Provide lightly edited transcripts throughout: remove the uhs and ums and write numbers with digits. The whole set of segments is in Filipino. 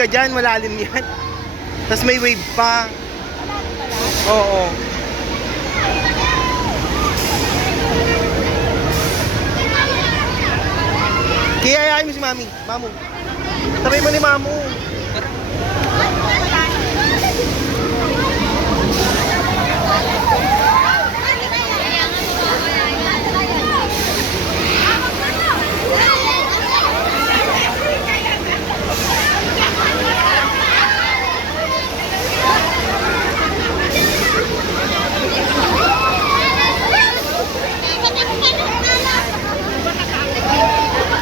ka dyan, malalim yan. Tapos may wave pa. Oo. Kaya ayayin mo si Mami. Mamu. Sabay mo ni Mamu.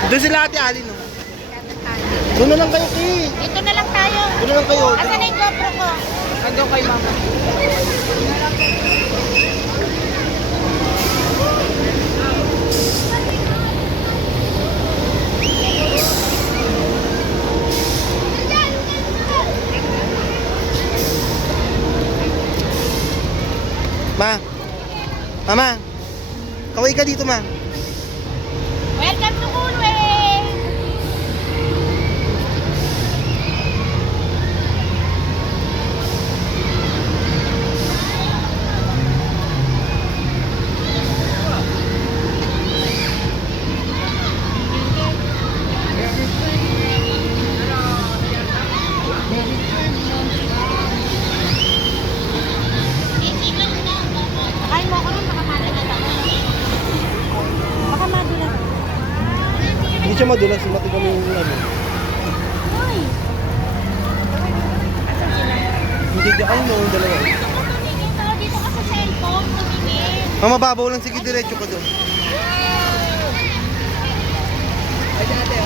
Doon sila Ate Alin, no? Doon na lang kayo, Ki. Dito na lang tayo. Doon na lang kayo. Asan na yung GoPro ko? Ando kay Mama. Ma. Mama. Kaway ka dito, Ma. Welcome to Coolway! Ay mo ako nun, baka madulas ako. Baka madulas ako. Hindi siya madulas. Matigaw mo yung ano. Uy! Asan sila? Hindi ka. Ay, no. Yung dalawa. Dito ka sa cellphone, tumingin. Mama, babaw lang. Sige, diretso ka doon. Dito na ka.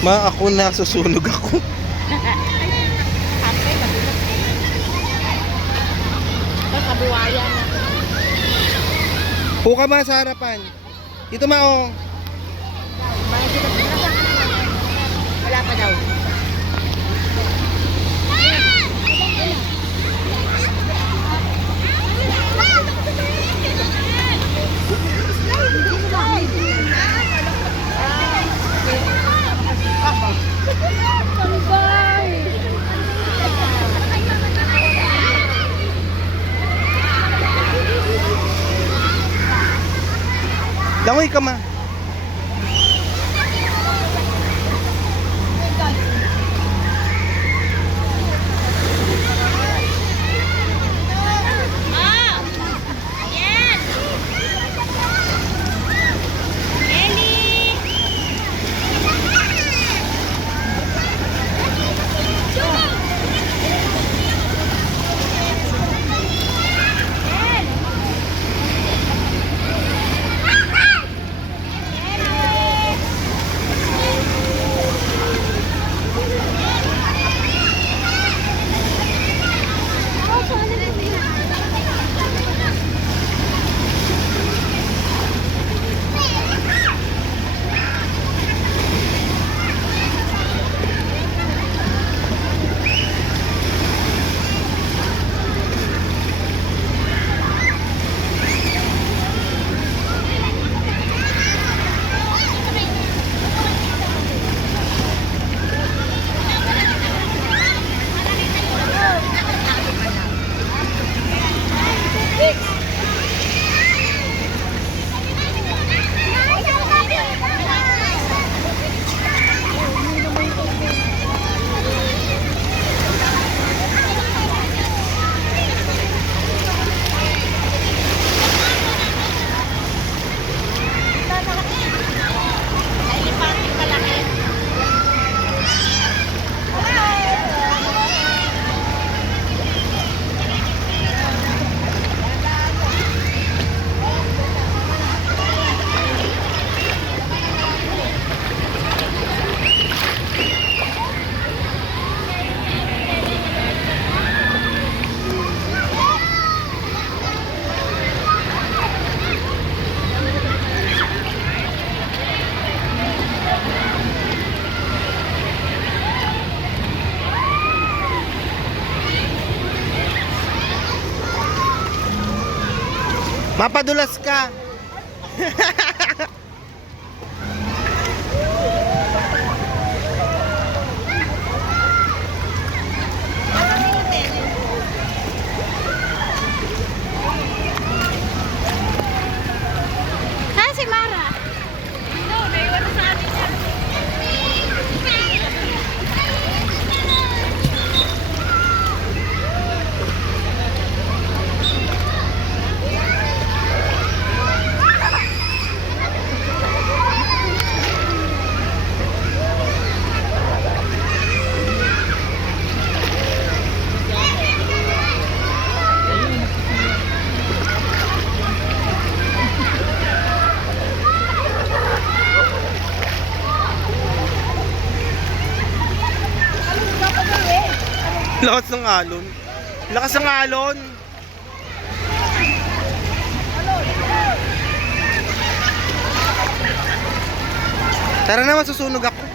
Ma, ako na. Susunog ako. Siyempre, madulas. Ito, kabuwayan na. Puka ma sa harapan. Dito, Ma, oh. Wala pa daw. Langoy ka, Ma. Ayan! Ellie! Mapadulas ka. Saan si Mara? No, naiwan na sa atin yan. Lakas ng alon. Lakas ng alon. Tara naman, susunog ako.